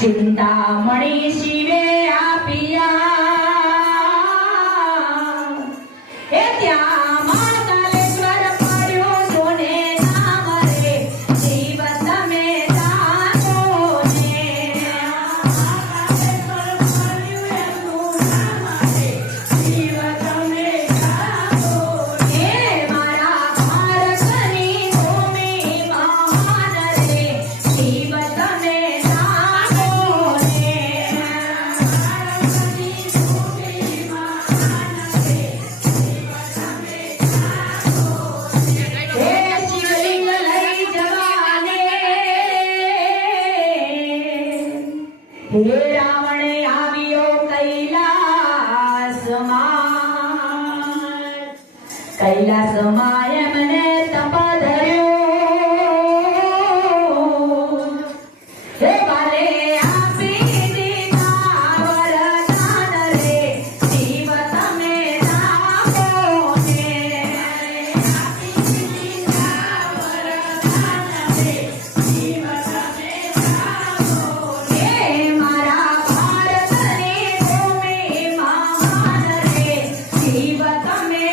चिंतामणि शिवे आपिया हे त्या महाकालेश्वर पर्यो सोने नाम रे जीव तमे जानो ने महाकालेश्वर पर्यो नाम रे जीव तमे जानो ने मारा भारतनी भूमि महान रे जीव तमे हे रावण आवियो कैलास माय मने तप धर्यो हे बाले आपी दीधा वरदान रे जीव तमे जानो ने आपी दीधा वरदान रे जीव तमे जानो ने मारा भारतनी भूमि महान रे जीव तमे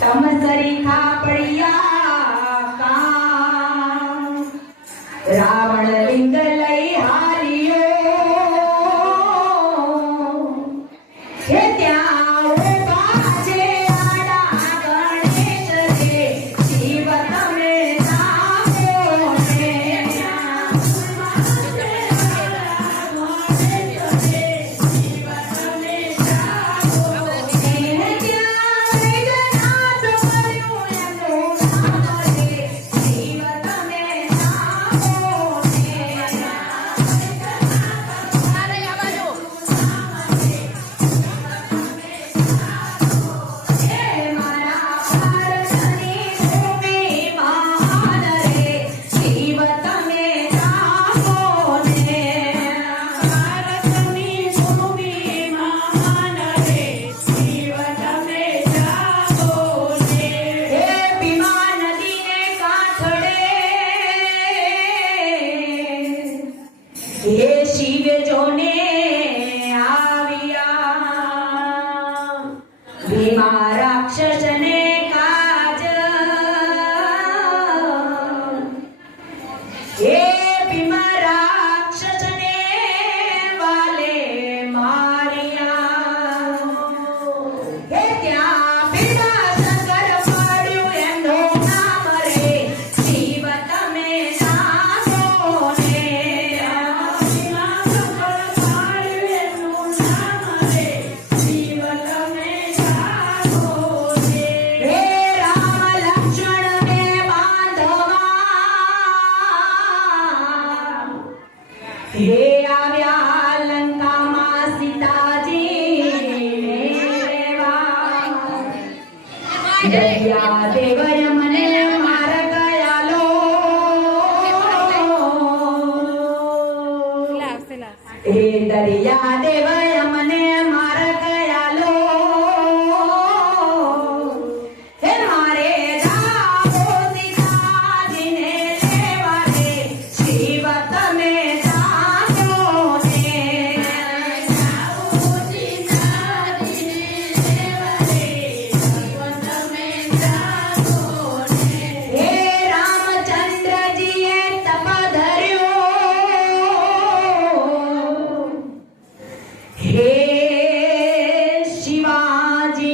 तमसरी खापड़िया काम रावण लिंग लई हारियो हे त्या बाजे आड़ा गणेश रे जीव तमे जानो ने हे शिव जोने आविया भीमा राक्षस ने काज हे भीमा राक्षस ने वाले मारिया हे त्या बिना शंकर पाड्यो एनो नाम रे जीव तमे जानो ने हे आव्या लंकाમાં સીતાજી દયા દેવય મને માર ગયાલો હે દરિયા દેવય મને માર્ગ આલો હે મારે જાવો સીતાજીને લેવા રે શિવ તમે જાજો ને જાવો સીતાજીને લેવા રે શિવ તમે જાજો ને હે રામચંદ્રજીએ તપ ધર્યો હે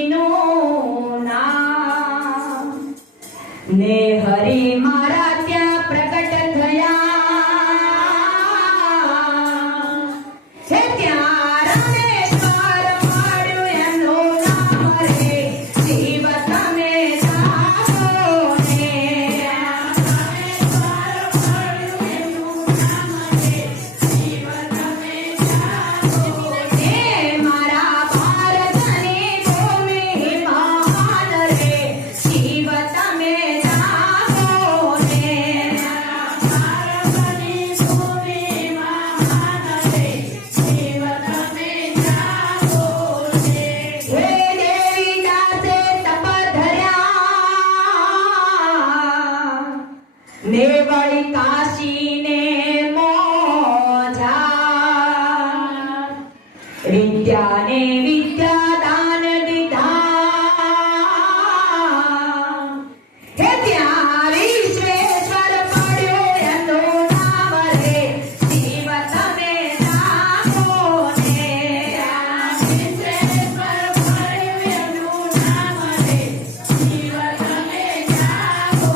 શિવાજીનું નામ ને હરિ મારા ત્યાં પ્રગટ થયા હે ત્યાં રામેશ્વર પાડ્યું એનું નામ રે શિવ તમે જાગો ને રામેશ્વર પાડ્યું એનું નામ રે શિવ તમે જાગો હે મારા ભારતની ભૂમિ મહાન રે શિવ તમે જાગો ને ભારતની ભૂમિ મહાન રે શિવ તમે જાગો ને હે દેવી દાસે તપ ધર્યા ને વળી કાશીને મોજા વિદ્યાને વિદ્યાદાન દીધા હે ત્યાં વિશ્વેશ્વર પડ્યો એનું નામ રે શિવ તમે જાગો ને વિશ્વેશ્વર પડ્યું એનું નામ રે શિવ તમે જાગો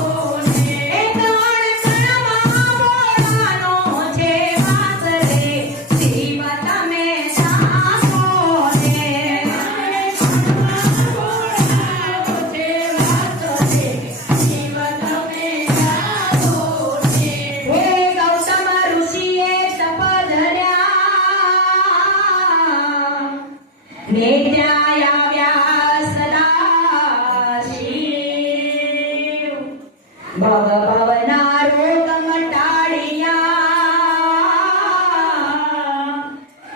ને કણ કણમાં બોલાનો છે વાસ રે શિવ તમે જાગો ને હે ગૌતમ ઋષિએ તપ ધર્યા ને ત્યાં આવ્યા સદાશિવ ભવ ભવના રોગ મટાડ્યા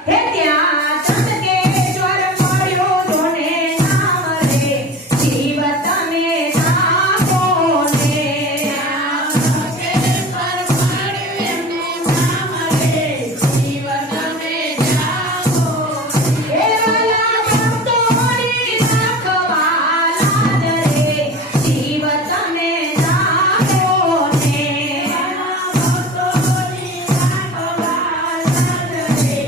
હે ત્યાં ચંદ્રકેશ્વર પડ્યો જોને નામ રે શિવ તમે જાગો ને ચંદ્રકેશ્વર પડ્યું એનું નામ રે શિવ તમે જાગો હે વાલા ભક્તોની રાખવાલા જ રે શિવ તમે જાગો ને ભક્તોની રાખવાલા જ રે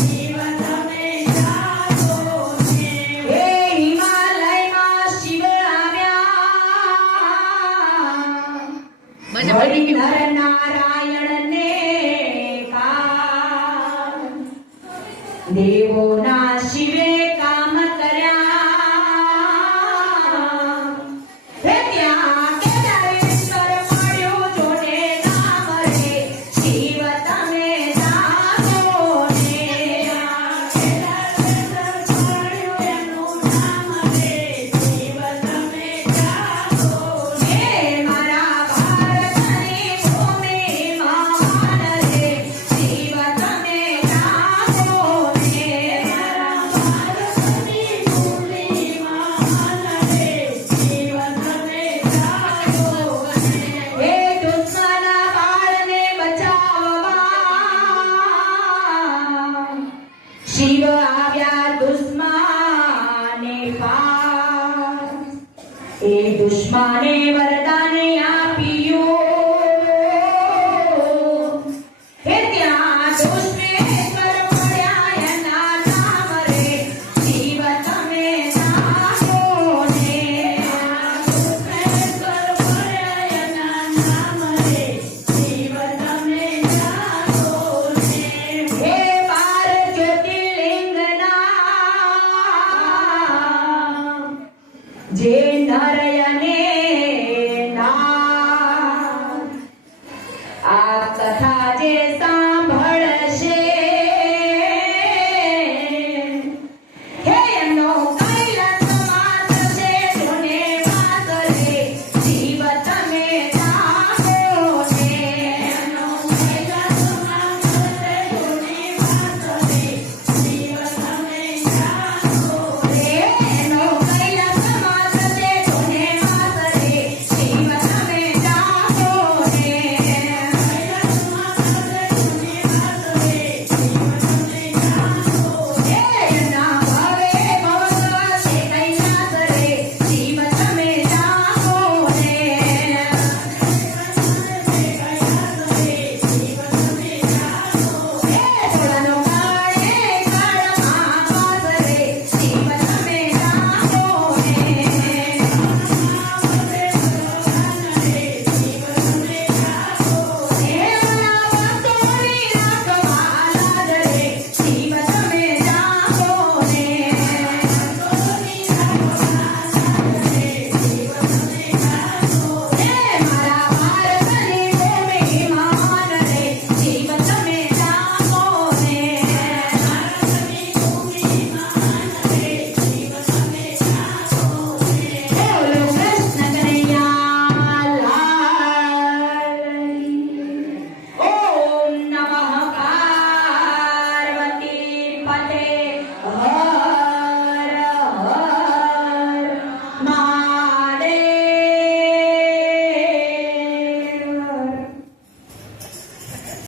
શિવ તમે જાગો ને હે હિમાલયમાં શિવ આવ્યા હરિહર નારાયણને કામ દેવોના શિવે કામ કર્યા હે ત્યાં કેદારેશ્વર પડ્યો જોને નામ રે શિવ તમે જાગો ને કેદારેશ્વર પડ્યું એનું નામ રે શિવ તમે જાગો હે મારા ભારતની ભૂમિ મહાન રે શિવ તમે જાગો ને મારા ભારતની ભૂમિ મહાન રે શિવ તમે જાગો ને હે દુશ્મન બાળને બચાવવા શિવ આવ્યા દુશ્મને પાસ એ દુશ્મને વરદાન આપ્યું હે ત્યાં દુશ્મન